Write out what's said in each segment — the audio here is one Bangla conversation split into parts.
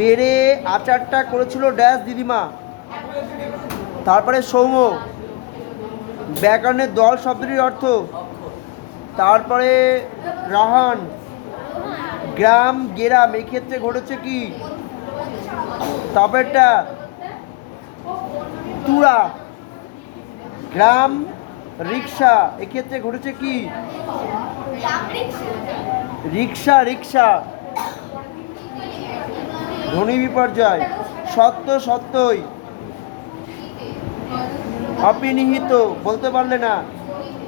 বেড়ে আচারটা করেছিল ড্যাশ দিদিমা। তারপরে সৌম্য, ব্যাকরণের দল শব্দটির অর্থ। তারপরে রাহান, গ্রাম গেরাম এক্ষেত্রে ঘটেছে কি? তারপরেরটা তুরা, গ্রাম রিক্সা এক্ষেত্রে ঘটেছে কি? রিক্সা রিক্সা। ধ্বনি বিপর্যয়। সত্য সত্যই। অপিনিহিত বলতে পারলে না।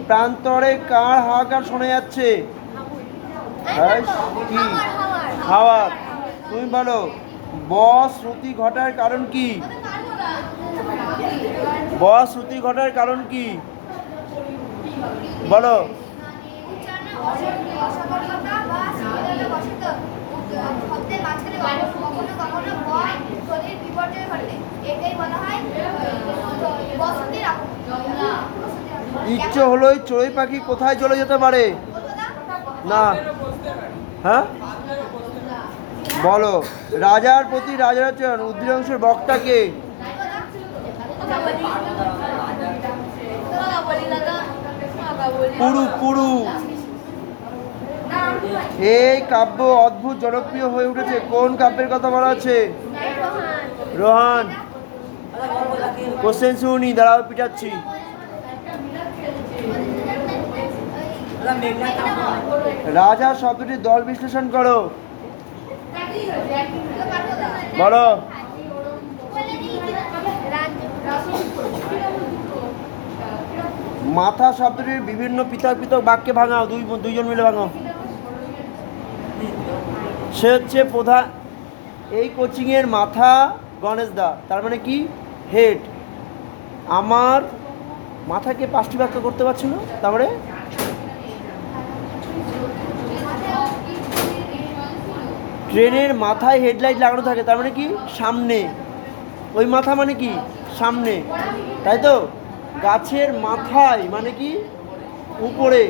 প্রান্তরে কার হাহাকার শোনা যাচ্ছে? কি? হাওয়ার। তুমি বলো। বস শ্রুতি ঘটার কারণ কি? বস শ্রুতি ঘটার কারণ কি বলো? ইচ্ছে হলোই চড়ুই পাখি কোথায় চলে যেতে পারে? না। হ্যাঁ বলো। রাজার প্রতি রাজাচরণ উদ্ধৃতাংশের বক্তাকে? পুরু পুরু। এই কাব্য অদ্ভুত জনপ্রিয় হয়ে উঠেছে, কোন কাব্যের কথা বলা আছে? রোহান। কোশ্চেন শুনি, দাঁড়াও পিটাচ্ছি। রাজা শব্দটির দল বিশ্লেষণ করো। বলো। মাথা শব্দটির বিভিন্ন পৃথক পৃথক বাক্যে ভাঙাও, দুইজন মিলে ভাঙাও। সে হচ্ছে প্রধান। এই কোচিংয়ের মাথা গণেশ দা, তার মানে কি? হেড। আমার মাথাকে 5টি বাক্য করতে পারছিল। তারপরে ট্রেনের মাথায় হেডলাইট লাগানো থাকে, তার মানে কি? সামনে। ওই মাথা মানে কি? সামনে, তাই তো? গাছের মাথায় মানে কি? উপরে।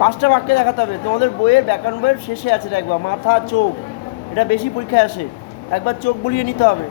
5টা বাক্যে দেখাতে হবে। তোমাদের বইয়ের ব্যাকরণ বইয়ের শেষে আছে দেখবা, মাথা চোখ, এটা বেশি পরীক্ষায় আসে, একবার চোখ বুলিয়ে নিতে হবে।